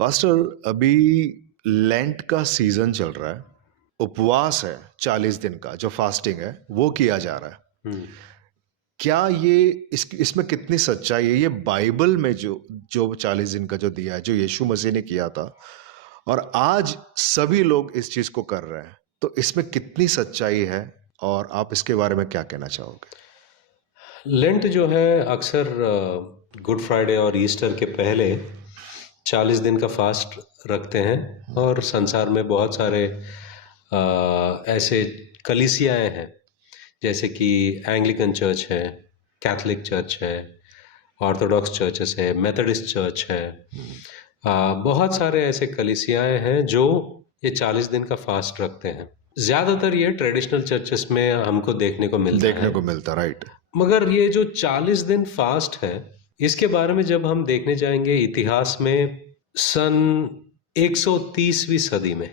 Pastor, अभी lent का season चल रहा है। उपवास है 40 दिन का, जो फास्टिंग है वो किया जा रहा है। क्या ये इसमें कितनी सच्चाई है? ये बाइबल में जो जो 40 दिन का जो दिया है, जो यीशु मसीह ने किया था, और आज सभी लोग इस चीज को कर रहे हैं, तो इसमें कितनी सच्चाई है और आप इसके बारे में क्या कहना चाहोगे? लेंट जो है अक्सर गुड फ्राइडे और ईस्टर के पहले 40 दिन का फास्ट रखते हैं और संसार में बहुत सारे ऐसे कलीसियाएं हैं, जैसे कि एंग्लिकन चर्च है, कैथलिक चर्च है, ऑर्थोडॉक्स चर्चेस है, मेथोडिस्ट चर्च है। बहुत सारे ऐसे कलीसियाएं हैं जो ये 40 दिन का फास्ट रखते हैं। ज़्यादातर ये ट्रेडिशनल चर्चेस में हमको देखने को मिलता है। राइट। मगर ये जो 40 दिन फास्ट है, इसके बारे में जब हम देखने जाएंगे इतिहास में, सन 130वीं सदी में,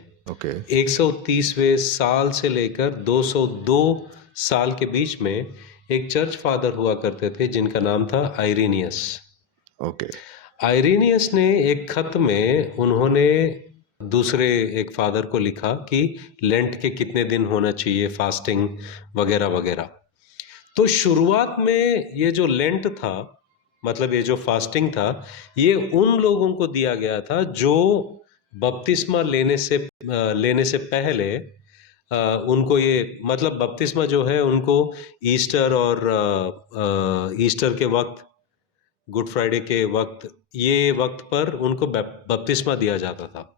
130वें साल से लेकर 202 साल के बीच में एक चर्च फादर हुआ करते थे जिनका नाम था आइरेनियस। आइरेनियस ने एक खत में उन्होंने दूसरे एक फादर को लिखा कि लेंट के कितने दिन होना चाहिए, फास्टिंग वगैरह वगैरह। तो शुरुआत में ये जो लेंट था, मतलब ये जो फास्टिंग था, ये उन लोगों को दिया गया था जो बपतिस्मा लेने से पहले उनको ये, मतलब बपतिस्मा जो है उनको ईस्टर और ईस्टर के वक्त, गुड फ्राइडे के वक्त, ये वक्त पर उनको बपतिस्मा दिया जाता था।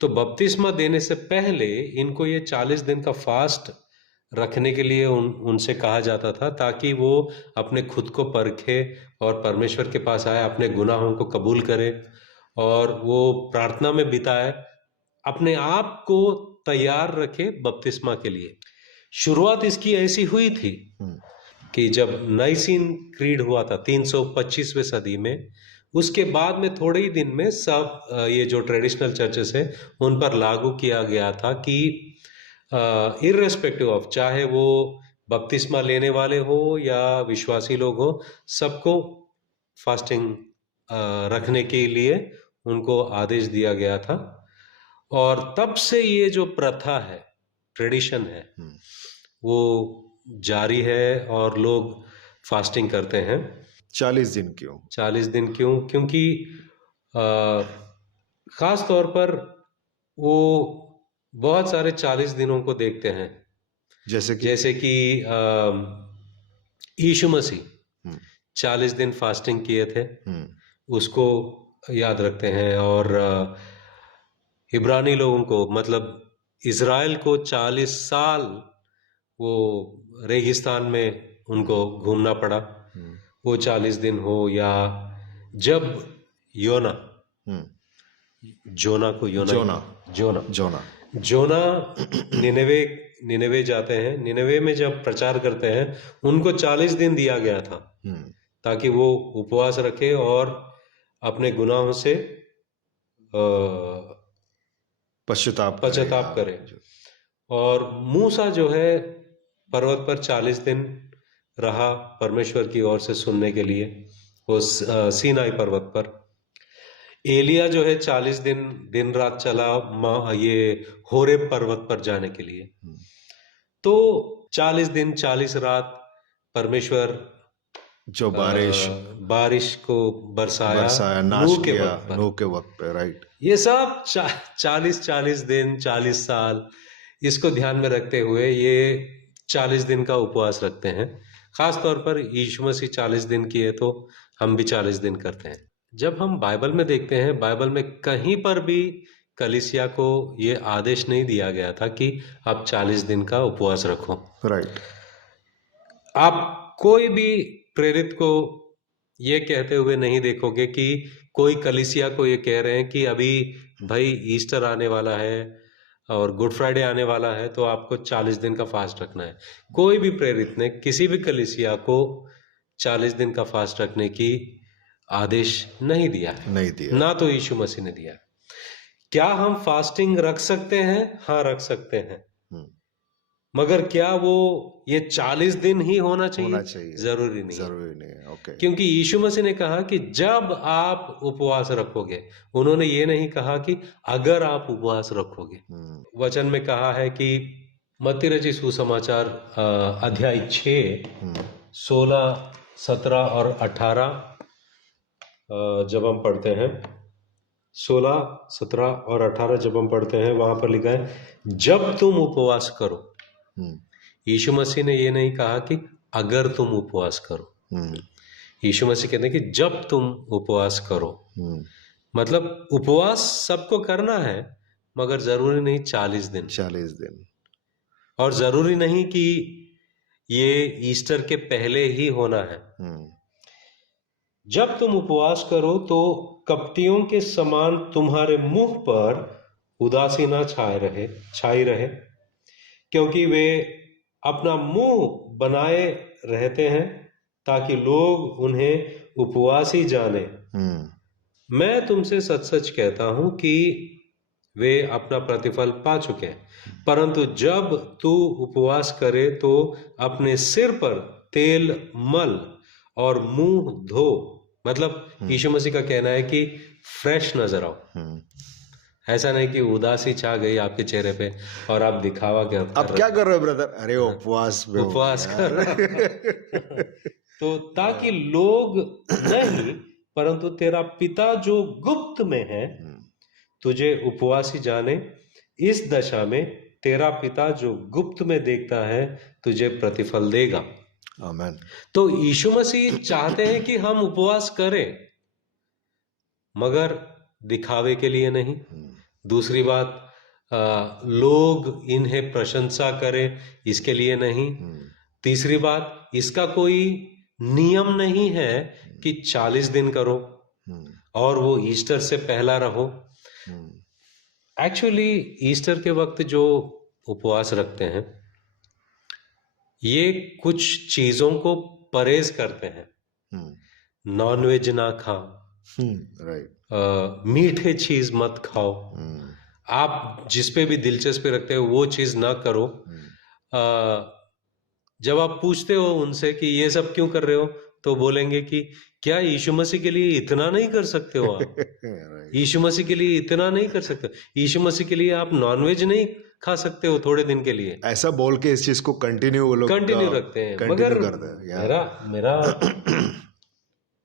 तो बपतिस्मा देने से पहले इनको ये 40 दिन का फास्ट रखने के लिए उनसे कहा जाता था, ताकि वो अपने खुद को परखे और परमेश्वर के पास आए, अपने गुनाहों को कबूल करे और वो प्रार्थना में बिताए, अपने आप को तैयार रखे बपतिस्मा के लिए। शुरुआत इसकी ऐसी हुई थी कि जब नाइसीन क्रीड हुआ था 325वें सदी में, उसके बाद में थोड़े ही दिन में सब ये जो ट्रेडिशनल चर्चेस है उन पर लागू किया गया था कि इर्रेस्पेक्टिव ऑफ, चाहे वो बपतिस्मा लेने वाले हो या विश्वासी लोग हो, सबको फास्टिंग रखने के लिए उनको आदेश दिया गया था। और तब से ये जो प्रथा है, ट्रेडिशन है, वो जारी है और लोग फास्टिंग करते हैं। 40 दिन क्यों? 40 दिन क्यों? क्योंकि खास तौर पर वो बहुत सारे 40 दिनों को देखते हैं, जैसे कि यीशु मसीह 40 दिन फास्टिंग किए थे, उसको याद रखते हैं। और इब्रानी लोगों को, मतलब इज़राइल को 40 साल वो रेगिस्तान में उनको घूमना पड़ा, वो 40 दिन हो, या जब जोना निनेवे जाते हैं, निनेवे में जब प्रचार करते हैं, उनको 40 दिन दिया गया था ताकि वो उपवास रखे और अपने गुनाहों से पश्चाताप करे। और मूसा जो है पर्वत पर 40 दिन रहा परमेश्वर की ओर से सुनने के लिए, वो सीनाई पर्वत पर। एलिया जो है 40 दिन दिन रात चला ये होरेब पर्वत पर जाने के लिए। तो 40 दिन 40 रात परमेश्वर जो बारिश को बरसाया नूह के वक्त पे, राइट। ये सब 40 दिन 40 साल, इसको ध्यान में रखते हुए ये 40 दिन का उपवास रखते हैं। खास तौर पर यीशु मसीह 40 दिन किए, तो हम भी 40 दिन करते हैं। जब हम बाइबल में देखते हैं, बाइबल में कहीं पर भी कलीसिया को ये आदेश नहीं दिया गया था कि आप 40 दिन का उपवास रखो, राइट। आप कोई भी प्रेरित को ये कहते हुए नहीं देखोगे कि कोई कलीसिया को ये कह रहे हैं कि अभी भाई ईस्टर आने वाला है और गुड फ्राइडे आने वाला है, तो आपको 40 दिन का फास्ट रखना है। कोई भी प्रेरित ने किसी भी कलीसिया को 40 दिन का फास्ट रखने की आदेश नहीं दिया, ना तो यीशु मसीह ने दिया। क्या हम फास्टिंग रख सकते हैं? हाँ, रख सकते हैं। मगर क्या वो ये 40 दिन ही होना चाहिए? जरूरी नहीं है। ओके। क्योंकि यीशु मसीह ने कहा कि जब आप उपवास रखोगे, उन्होंने ये नहीं कहा कि अगर आप उपवास रखोगे। वचन में कहा है कि मत्ती रचित सुसमाचार अध्याय 6 16 17 और 18 जब हम पढ़ते हैं, 16 17 और 18 जब हम पढ़ते हैं, वहां पर लिखा है जब तुम उपवास करो। यीशु मसीह ने ये नहीं कहा कि अगर तुम उपवास करो। यीशु मसीह कहते हैं कि जब तुम उपवास करो। मतलब उपवास सबको करना है, मगर जरूरी नहीं 40 दिन। और जरूरी नहीं कि ये ईस्टर के पहले ही होना है। जब तुम उपवास करो तो कपटियों के समान तुम्हारे मुंह पर उदासी ना छाई रहे, क्योंकि वे अपना मुंह बनाए रहते हैं ताकि लोग उन्हें उपवासी जाने। मैं तुमसे सच सच कहता हूं कि वे अपना प्रतिफल पा चुके हैं। परंतु जब तू उपवास करे तो अपने सिर पर तेल मल और मुंह धो। मतलब यीशु मसीह का कहना है कि फ्रेश नजर आओ। ऐसा नहीं कि उदासी छा गई आपके चेहरे पे और आप दिखावा क्या अब क्या कर रहे हो ब्रदर? अरे उपवास कर तो ताकि लोग नहीं, परंतु तेरा पिता जो गुप्त में है तुझे उपवासी जाने। इस दशा में तेरा पिता जो गुप्त में देखता है तुझे प्रतिफल देगा। आमीन। तो यीशु मसीह चाहते हैं कि हम उपवास करें, मगर दिखावे के लिए नहीं। दूसरी बात, लोग इन्हें प्रशंसा करें इसके लिए नहीं। तीसरी बात, इसका कोई नियम नहीं है कि 40 दिन करो और वो ईस्टर से पहला रहो। एक्चुअली ईस्टर के वक्त जो उपवास रखते हैं ये कुछ चीजों को परहेज करते हैं। नॉनवेज ना खाओ, मीठे चीज मत खाओ, आप जिस पे भी दिलचस्पी रखते हो वो चीज ना करो। जब आप पूछते हो उनसे कि ये सब क्यों कर रहे हो, तो बोलेंगे कि क्या यीशु मसीह के लिए इतना नहीं कर सकते हो आप? यीशु मसीह के लिए इतना नहीं कर सकते? यीशु मसीह के लिए आप नॉनवेज नहीं खा सकते हो थोड़े दिन के लिए? ऐसा बोल के इस चीज को कंटिन्यू रखते हैं। मगर मेरा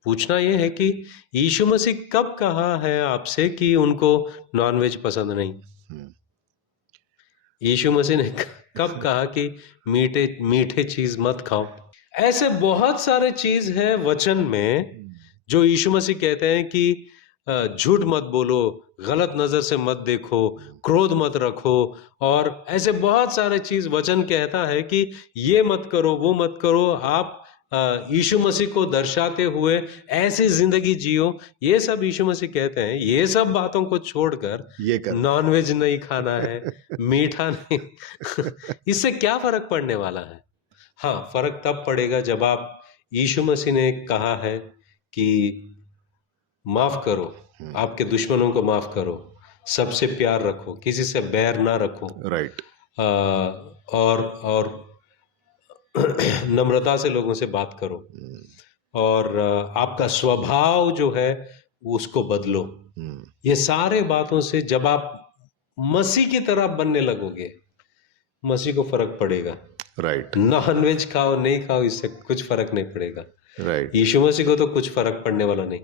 पूछना यह है कि यीशु मसीह कब कहा है आपसे कि उनको नॉनवेज पसंद नहीं? यीशु मसीह ने कब कहा कि मीठे चीज मत खाओ? ऐसे बहुत सारे चीज है वचन में जो यीशु मसीह कहते हैं कि झूठ मत बोलो, गलत नजर से मत देखो, क्रोध मत रखो, और ऐसे बहुत सारे चीज वचन कहता है कि ये मत करो, वो मत करो। आप यीशु मसीह को दर्शाते हुए ऐसी जिंदगी जियो। ये सब यीशु मसीह कहते हैं। ये सब बातों को छोड़कर नॉनवेज नहीं खाना है, मीठा नहीं इससे क्या फर्क पड़ने वाला है? हाँ, फर्क तब पड़ेगा जब आप यीशु मसीह ने कहा है कि माफ करो, आपके दुश्मनों को माफ करो, सबसे प्यार रखो, किसी से बैर ना रखो, राइट, और नम्रता से लोगों से बात करो, और आपका स्वभाव जो है उसको बदलो। ये सारे बातों से जब आप मसीह की तरह बनने लगोगे, मसीह को फर्क पड़ेगा। राइट, नॉनवेज खाओ नहीं खाओ इससे कुछ फर्क नहीं पड़ेगा। राइट, यीशु मसीह को तो कुछ फर्क पड़ने वाला नहीं।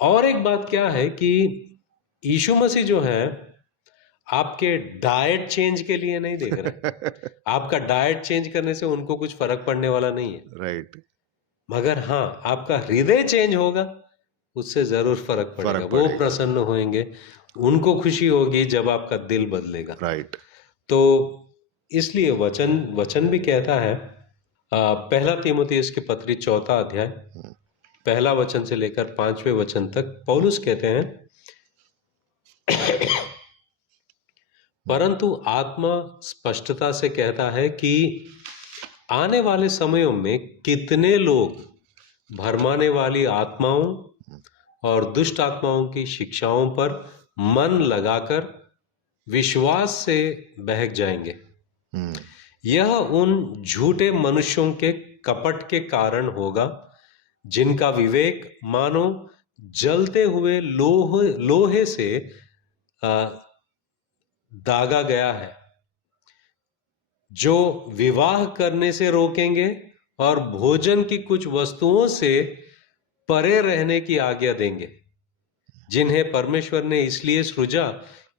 और एक बात क्या है कि यीशु मसीह जो है आपके डाइट चेंज के लिए नहीं देख रहे। आपका डाइट चेंज करने से उनको कुछ फर्क पड़ने वाला नहीं है। राइट, मगर हाँ, आपका हृदय चेंज होगा, उससे जरूर फर्क पड़ेगा। वो प्रसन्न होंगे, उनको खुशी होगी जब आपका दिल बदलेगा। राइट। तो इसलिए वचन भी कहता है, पहला तीमुथियुस की पत्री 4 अध्याय 1 वचन से लेकर 5वें वचन तक पौलुस कहते हैं, परंतु आत्मा स्पष्टता से कहता है कि आने वाले समयों में कितने लोग भरमाने वाली आत्माओं और दुष्ट आत्माओं की शिक्षाओं पर मन लगाकर विश्वास से बहक जाएंगे। यह उन झूठे मनुष्यों के कपट के कारण होगा जिनका विवेक मानो जलते हुए लोहे से दागा गया है, जो विवाह करने से रोकेंगे और भोजन की कुछ वस्तुओं से परे रहने की आज्ञा देंगे, जिन्हें परमेश्वर ने इसलिए सृजा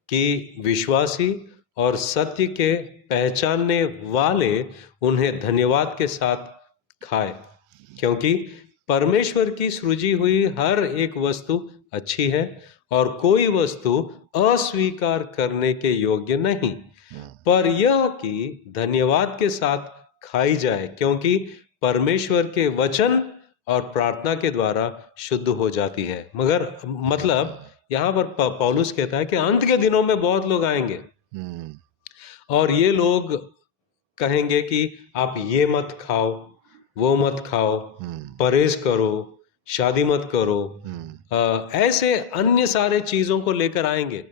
कि विश्वासी और सत्य के पहचानने वाले उन्हें धन्यवाद के साथ खाए, क्योंकि परमेश्वर की सृजी हुई हर एक वस्तु अच्छी है और कोई वस्तु अस्वीकार करने के योग्य नहीं, पर यह कि धन्यवाद के साथ खाई जाए, क्योंकि परमेश्वर के वचन और प्रार्थना के द्वारा शुद्ध हो जाती है। मगर मतलब यहां पर पौलुस कहता है कि अंत के दिनों में बहुत लोग आएंगे और ये लोग कहेंगे कि आप ये मत खाओ, वो मत खाओ, परहेज करो, शादी मत करो, ऐसे अन्य सारे चीजों को लेकर आएंगे।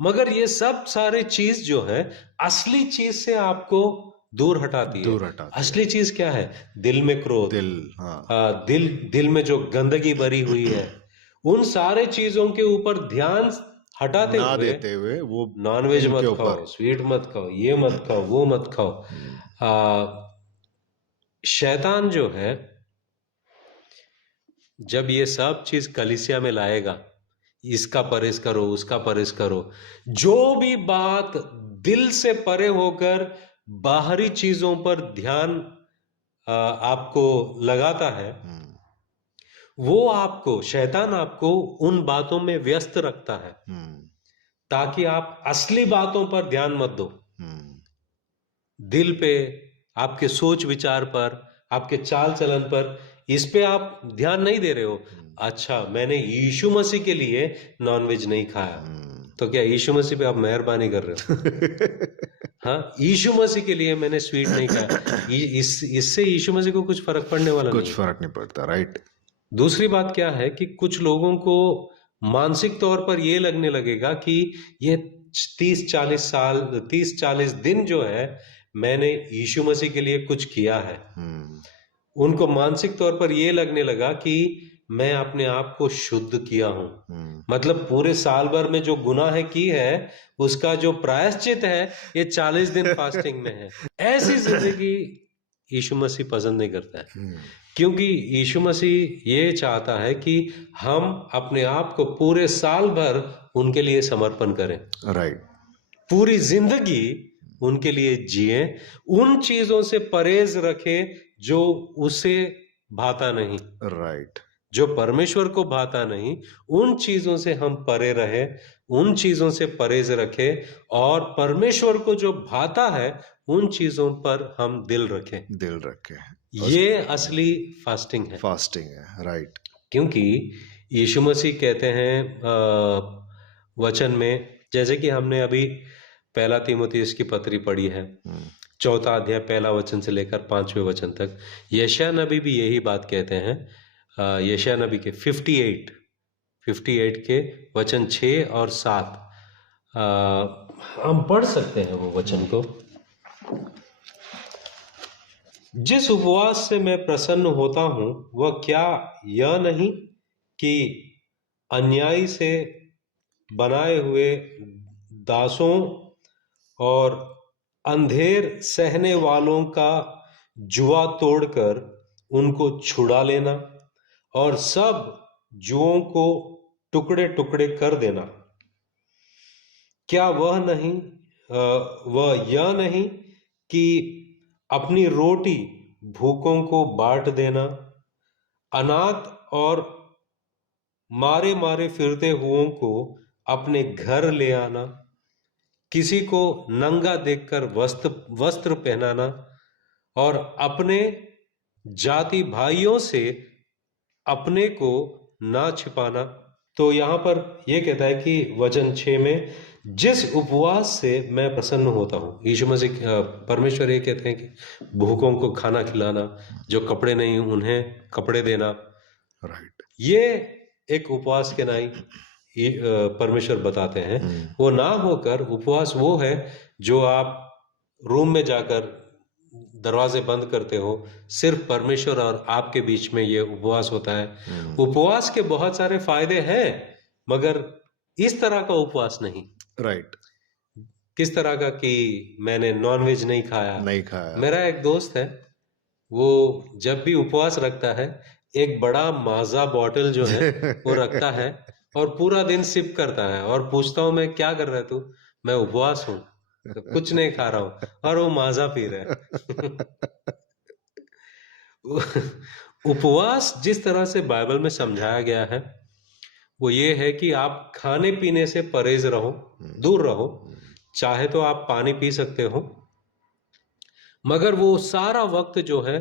मगर ये सब सारे चीज जो है असली चीज से आपको दूर हटाती है। असली चीज क्या है? दिल में क्रोध, दिल में जो गंदगी भरी हुई है, उन सारे चीजों के ऊपर ध्यान हटाते हुए वो नॉनवेज मत खाओ, स्वीट मत खाओ, ये मत खाओ, वो मत खाओ। शैतान जो है जब ये सब चीज कलीसिया में लाएगा, इसका परहेज करो, उसका परहेज करो, जो भी बात दिल से परे होकर बाहरी चीजों पर ध्यान आपको लगाता है, वो आपको, शैतान आपको उन बातों में व्यस्त रखता है ताकि आप असली बातों पर ध्यान मत दो। दिल पे, आपके सोच विचार पर, आपके चाल चलन पर, इस पे आप ध्यान नहीं दे रहे हो। अच्छा, मैंने यीशु मसीह के लिए नॉनवेज नहीं खाया, तो क्या यीशु मसीह पे आप मेहरबानी कर रहे हो? हाँ, यीशु मसीह के लिए मैंने स्वीट नहीं खाया, इससे यीशु मसीह को कुछ फर्क पड़ने वाला नहीं, कुछ फर्क नहीं पड़ता, राइट। दूसरी बात क्या है कि कुछ लोगों को मानसिक तौर पर यह लगने लगेगा कि ये 30-40 दिन जो है मैंने यीशु मसीह के लिए कुछ किया है। उनको मानसिक तौर पर यह लगने लगा कि मैं अपने आप को शुद्ध किया हूं, मतलब पूरे साल भर में जो गुनाह की है उसका जो प्रायश्चित है ये 40 दिन फास्टिंग में है। ऐसी जिंदगी यीशु मसीह पसंद नहीं करता है, क्योंकि यीशु मसीह ये चाहता है कि हम अपने आप को पूरे साल भर उनके लिए समर्पण करें, राइट। पूरी जिंदगी उनके लिए जिए, उन चीजों से परहेज रखें जो उसे भाता नहीं, राइट, जो परमेश्वर को भाता नहीं, उन चीजों से हम परे रहे, उन चीजों से परहेज रखें, और परमेश्वर को जो भाता है उन चीजों पर हम दिल रखें। ये असली फास्टिंग है, राइट। क्योंकि यीशु मसीह कहते हैं वचन में, जैसे कि हमने अभी 1 तीमुथियुस की पत्री पढ़ी है, 4 अध्याय 1 वचन से लेकर 5वें वचन तक। यशायाह नबी भी यही बात कहते हैं। यशायाह नबी के 58 के वचन 6 और 7 हम पढ़ सकते हैं वो वचन को। जिस उपवास से मैं प्रसन्न होता हूं वह क्या यह नहीं कि अन्यायी से बनाए हुए दासों और अंधेर सहने वालों का जुआ तोड़कर उनको छुड़ा लेना और सब जुओं को टुकड़े टुकड़े कर देना? क्या वह यह नहीं कि अपनी रोटी भूखों को बांट देना, अनाथ और मारे मारे फिरते हुओं को अपने घर ले आना, किसी को नंगा देखकर वस्त्र पहनाना और अपने जाति भाइयों से अपने को ना छिपाना? तो यहां पर यह कहता है कि वचन 6 में, जिस उपवास से मैं प्रसन्न होता हूं, यीशु मसीह परमेश्वर ये कहते हैं कि भूखों को खाना खिलाना, जो कपड़े नहीं उन्हें कपड़े देना, राइट। ये एक उपवास के नाई परमेश्वर बताते हैं। वो ना होकर उपवास वो है जो आप रूम में जाकर दरवाजे बंद करते हो, सिर्फ परमेश्वर और आपके बीच में ये उपवास होता है। उपवास के बहुत सारे फायदे हैं, मगर इस तरह का उपवास नहीं। राइट। किस तरह का कि मैंने नॉनवेज नहीं खाया। मेरा एक दोस्त है, वो जब भी उपवास रखता है, एक बड़ा माजा बॉटल जो है वो रखता है और पूरा दिन सिप करता है, और पूछता हूं मैं, क्या कर रहा है तू? मैं उपवास हूं, तो कुछ नहीं खा रहा हूं, और वो माजा पी रहा है। उपवास जिस तरह से बाइबल में समझाया गया है वो ये है कि आप खाने पीने से परहेज रहो, दूर रहो। चाहे तो आप पानी पी सकते हो, मगर वो सारा वक्त जो है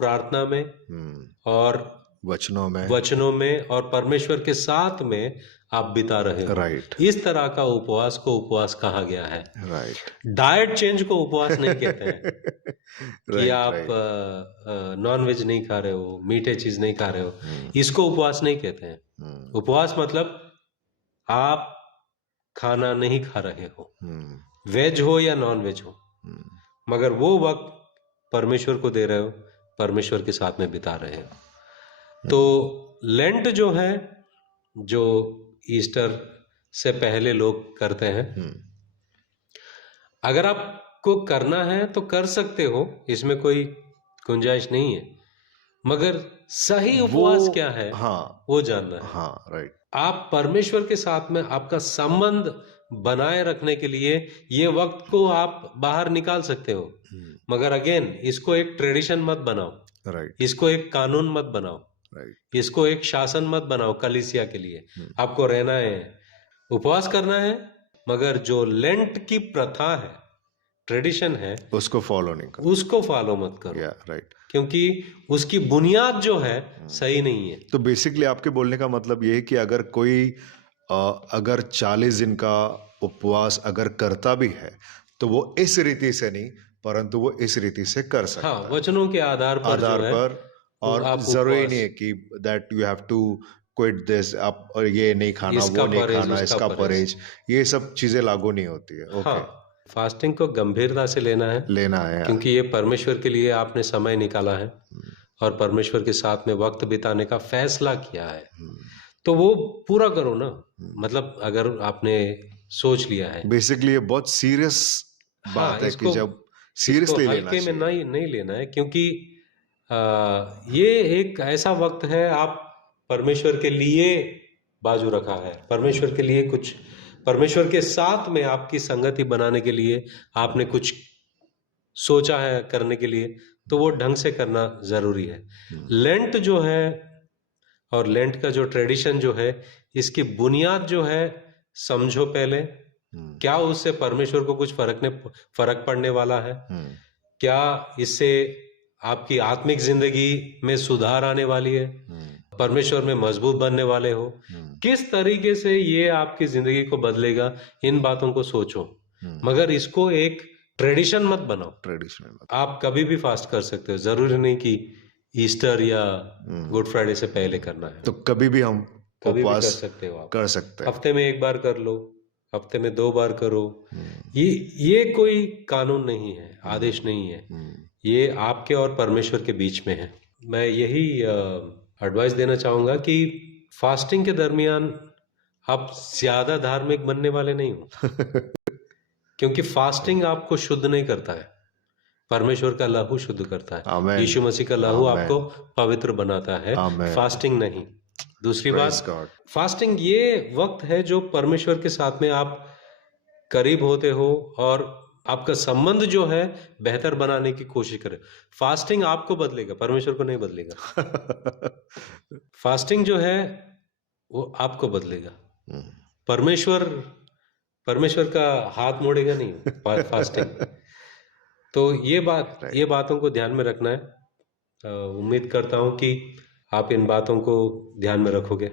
प्रार्थना में और वचनों में और परमेश्वर के साथ में आप बिता रहे हो। राइट। इस तरह का उपवास को उपवास कहा गया है। राइट। डाइट चेंज को उपवास नहीं कहते हैं कि आप नॉनवेज नहीं खा रहे हो, मीठे चीज नहीं खा रहे हो, इसको उपवास नहीं कहते हैं। उपवास मतलब आप खाना नहीं खा रहे हो, वेज हो या नॉन वेज हो, मगर वो वक्त परमेश्वर को दे रहे हो, परमेश्वर के साथ में बिता रहे हो। तो लेंट जो है, जो ईस्टर से पहले लोग करते हैं, अगर आपको करना है तो कर सकते हो, इसमें कोई गुंजाइश नहीं है, मगर सही उपवास क्या है वो जानना है। राइट। आप परमेश्वर के साथ में आपका संबंध बनाए रखने के लिए ये वक्त को आप बाहर निकाल सकते हो, मगर अगेन इसको एक ट्रेडिशन मत बनाओ। राइट। इसको एक कानून मत बनाओ। राइट। इसको एक शासन मत बनाओ कलीसिया के लिए। आपको रहना है, उपवास करना है, मगर जो लेंट की प्रथा है, ट्रेडिशन है, उसको फॉलो नहीं करो, उसको फॉलो मत करो। राइट। क्योंकि उसकी बुनियाद जो है सही नहीं है। तो बेसिकली आपके बोलने का मतलब ये है कि अगर कोई अगर 40 दिन का उपवास अगर करता भी है तो वो इस रीति से नहीं, परंतु वो इस रीति से कर सकता है। वचनों के आधार पर और जरूरी नहीं है कि that you have to quit this, आप और ये नहीं खाना, वो नहीं खाना, इसका परहेज, ये सब चीजें लागू नहीं होती है। ओके। फास्टिंग को गंभीरता से लेना है क्योंकि ये परमेश्वर के लिए आपने समय निकाला है और परमेश्वर के साथ में वक्त बिताने का फैसला किया है, तो वो पूरा करो ना। मतलब अगर आपने सोच लिया है, बेसिकली ये बहुत सीरियस बात है कि जब सीरियसली लेना हल्के में नहीं लेना है, क्योंकि ये एक ऐसा वक्त है, आप परमेश्वर के लिए बाजू रखा है, परमेश्वर के लिए कुछ, परमेश्वर के साथ में आपकी संगति बनाने के लिए आपने कुछ सोचा है करने के लिए, तो वो ढंग से करना जरूरी है। लेंट जो है और लेंट का जो ट्रेडिशन जो है, इसकी बुनियाद जो है समझो पहले, क्या उससे परमेश्वर को कुछ फर्क पड़ने वाला है? क्या इससे आपकी आत्मिक जिंदगी में सुधार आने वाली है? परमेश्वर में मजबूत बनने वाले हो? किस तरीके से ये आपकी जिंदगी को बदलेगा, इन बातों को सोचो, मगर इसको एक ट्रेडिशन मत बनाओ। आप कभी भी फास्ट कर सकते हो, जरूरी नहीं कि ईस्टर या गुड फ्राइडे से पहले करना है। तो कभी भी हम उपवास कर सकते हो, आप कर सकते हैं। हफ्ते में एक बार कर लो, हफ्ते में 2 बार करो। ये कोई कानून नहीं है, आदेश नहीं है, ये आपके और परमेश्वर के बीच में है। मैं यही एडवाइस देना चाहूंगा कि फास्टिंग के दरमियान आप ज्यादा धार्मिक बनने वाले नहीं हो क्योंकि फास्टिंग आपको शुद्ध नहीं करता है, परमेश्वर का लहू शुद्ध करता है। यीशु मसीह का लहू आपको पवित्र बनाता है, फास्टिंग नहीं। दूसरी बात, फास्टिंग ये वक्त है जो परमेश्वर के साथ में आप करीब होते हो और आपका संबंध जो है बेहतर बनाने की कोशिश करें। फास्टिंग आपको बदलेगा, परमेश्वर को नहीं बदलेगा। फास्टिंग जो है वो आपको बदलेगा, परमेश्वर का हाथ मोड़ेगा नहीं फास्टिंग। तो ये बातों को ध्यान में रखना है। उम्मीद करता हूं कि आप इन बातों को ध्यान में रखोगे।